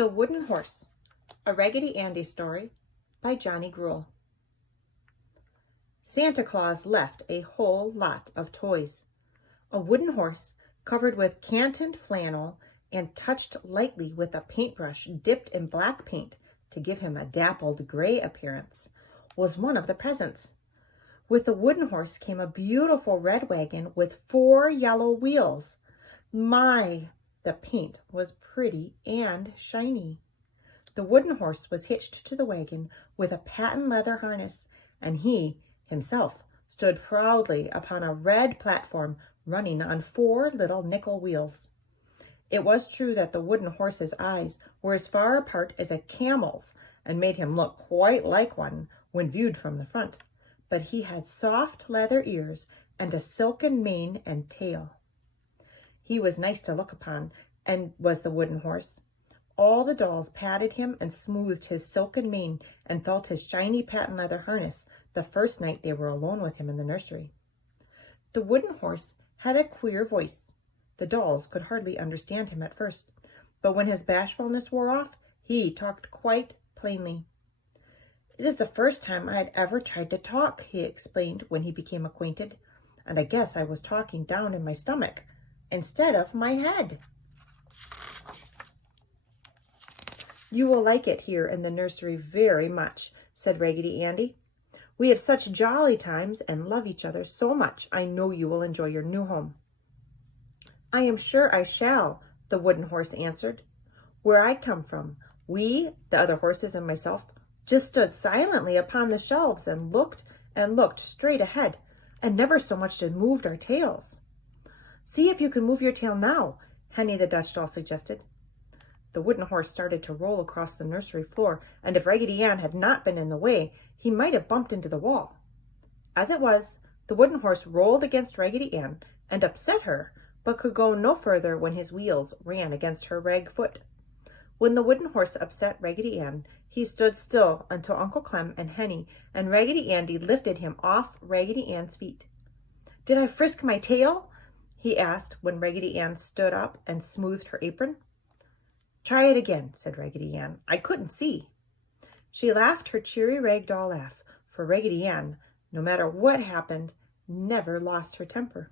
The Wooden Horse, a Raggedy Andy story by Johnny Gruelle. Santa Claus left a whole lot of toys. A wooden horse covered with cantoned flannel and touched lightly with a paintbrush dipped in black paint to give him a dappled gray appearance was one of the presents. With the wooden horse came a beautiful red wagon with 4 yellow wheels. My, the paint was pretty and shiny. The wooden horse was hitched to the wagon with a patent leather harness, and he himself stood proudly upon a red platform running on 4 little nickel wheels. It was true that the wooden horse's eyes were as far apart as a camel's and made him look quite like one when viewed from the front, but he had soft leather ears and a silken mane and tail. He was nice to look upon, and was the wooden horse. All the dolls patted him and smoothed his silken mane and felt his shiny patent leather harness the first night they were alone with him in the nursery. The wooden horse had a queer voice. The dolls could hardly understand him at first, but when his bashfulness wore off, he talked quite plainly. "It is the first time I had ever tried to talk," he explained when he became acquainted, "and I guess I was talking down in my stomach instead of my head." "You will like it here in the nursery very much," said Raggedy Andy. "We have such jolly times and love each other so much. I know you will enjoy your new home." "I am sure I shall," the wooden horse answered. "Where I come from, we, the other horses and myself, just stood silently upon the shelves and looked straight ahead, and never so much as moved our tails." "See if you can move your tail now," Henny the Dutch doll suggested. The wooden horse started to roll across the nursery floor, and if Raggedy Ann had not been in the way, he might have bumped into the wall. As it was, the wooden horse rolled against Raggedy Ann and upset her, but could go no further when his wheels ran against her rag foot. When the wooden horse upset Raggedy Ann, he stood still until Uncle Clem and Henny and Raggedy Andy lifted him off Raggedy Ann's feet. "Did I frisk my tail?" he asked when Raggedy Ann stood up and smoothed her apron. "Try it again," said Raggedy Ann. "I couldn't see." She laughed her cheery rag doll laugh, for Raggedy Ann, no matter what happened, never lost her temper.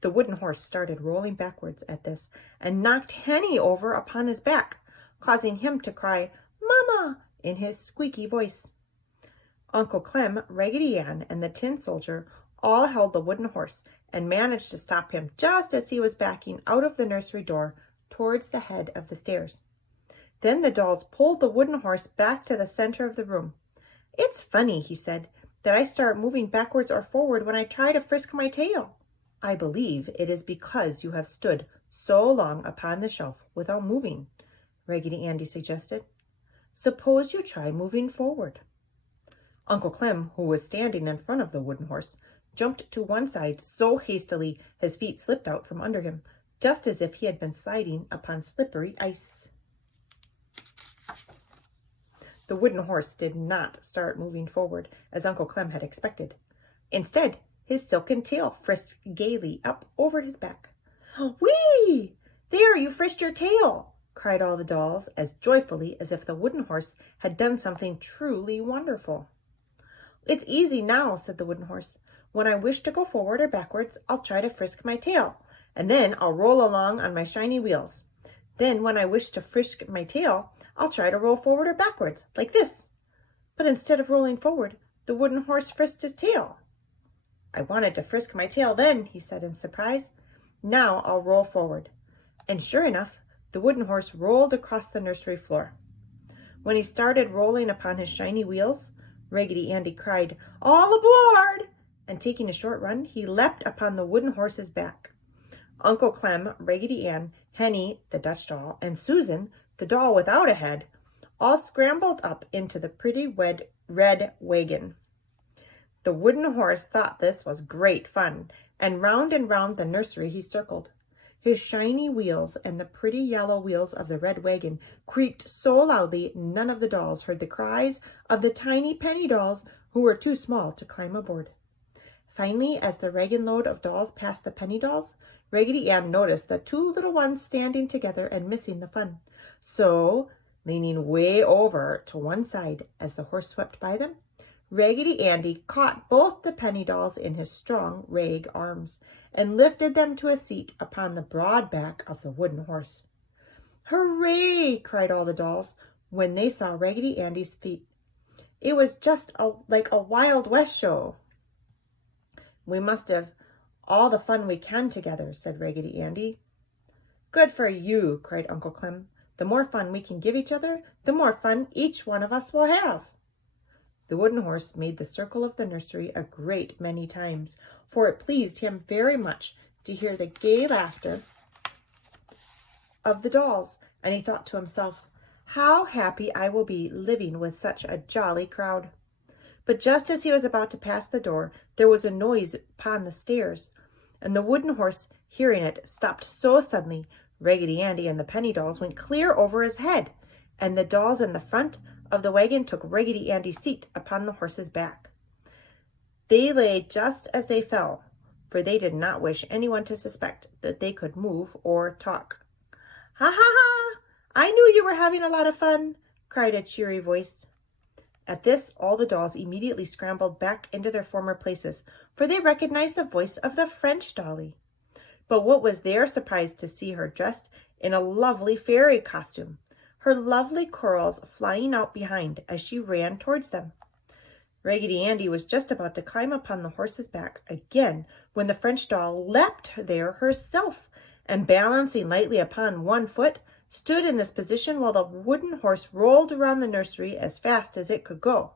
The wooden horse started rolling backwards at this and knocked Henny over upon his back, causing him to cry, "Mama!" in his squeaky voice. Uncle Clem, Raggedy Ann, and the tin soldier all held the wooden horse and managed to stop him just as he was backing out of the nursery door towards the head of the stairs. Then the dolls pulled the wooden horse back to the center of the room. "It's funny," he said, "that I start moving backwards or forward when I try to frisk my tail. I believe it is because you have stood so long upon the shelf without moving," Raggedy Andy suggested. "Suppose you try moving forward." Uncle Clem, who was standing in front of the wooden horse, jumped to one side so hastily his feet slipped out from under him, just as if he had been sliding upon slippery ice. The wooden horse did not start moving forward as Uncle Clem had expected. Instead, his silken tail frisked gaily up over his back. "Whee! There, you frisked your tail!" cried all the dolls as joyfully as if the wooden horse had done something truly wonderful. "It's easy now," said the wooden horse. "When I wish to go forward or backwards, I'll try to frisk my tail, and then I'll roll along on my shiny wheels. Then when I wish to frisk my tail, I'll try to roll forward or backwards, like this." But instead of rolling forward, the wooden horse frisked his tail. "I wanted to frisk my tail then," he said in surprise. "Now I'll roll forward." And sure enough, the wooden horse rolled across the nursery floor. When he started rolling upon his shiny wheels, Raggedy Andy cried, "All aboard!" And taking a short run, he leapt upon the wooden horse's back. Uncle Clem, Raggedy Ann, Henny, the Dutch doll, and Susan, the doll without a head, all scrambled up into the pretty red wagon. The wooden horse thought this was great fun, and round the nursery he circled. His shiny wheels and the pretty yellow wheels of the red wagon creaked so loudly none of the dolls heard the cries of the tiny penny dolls who were too small to climb aboard. Finally, as the wagon load of dolls passed the penny dolls, Raggedy Ann noticed the two little ones standing together and missing the fun. So, leaning way over to one side as the horse swept by them, Raggedy Andy caught both the penny dolls in his strong rag arms and lifted them to a seat upon the broad back of the wooden horse. "Hooray!" cried all the dolls when they saw Raggedy Andy's feet. It was just like a Wild West show. "We must have all the fun we can together," said Raggedy Andy. "Good for you!" cried Uncle Clem. "The more fun we can give each other, the more fun each one of us will have." The wooden horse made the circle of the nursery a great many times, for it pleased him very much to hear the gay laughter of the dolls, and he thought to himself, "How happy I will be living with such a jolly crowd." But just as he was about to pass the door, there was a noise upon the stairs, and the wooden horse, hearing it, stopped so suddenly, Raggedy Andy and the penny dolls went clear over his head, and the dolls in the front of the wagon took Raggedy Andy's seat upon the horse's back. They lay just as they fell, for they did not wish anyone to suspect that they could move or talk. "Ha ha ha! I knew you were having a lot of fun!" cried a cheery voice. At this, all the dolls immediately scrambled back into their former places, for they recognized the voice of the French dolly. But what was their surprise to see her dressed in a lovely fairy costume, her lovely curls flying out behind as she ran towards them. Raggedy Andy was just about to climb upon the horse's back again when the French doll leapt there herself, and balancing lightly upon one foot, stood in this position while the wooden horse rolled around the nursery as fast as it could go.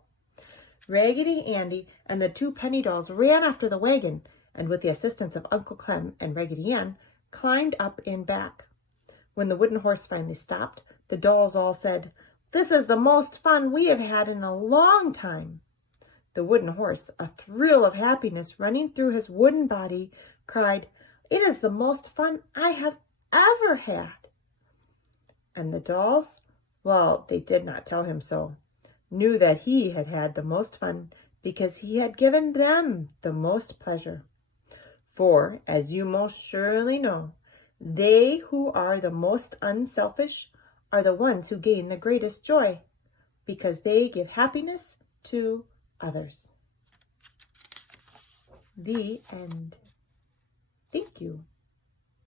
Raggedy Andy and the two penny dolls ran after the wagon, and with the assistance of Uncle Clem and Raggedy Ann, climbed up in back. When the wooden horse finally stopped, the dolls all said, "This is the most fun we have had in a long time." The wooden horse, a thrill of happiness running through his wooden body, cried, "It is the most fun I have ever had." And the dolls, well, they did not tell him so, knew that he had had the most fun because he had given them the most pleasure. For, as you most surely know, they who are the most unselfish are the ones who gain the greatest joy, because they give happiness to others. The end. Thank you.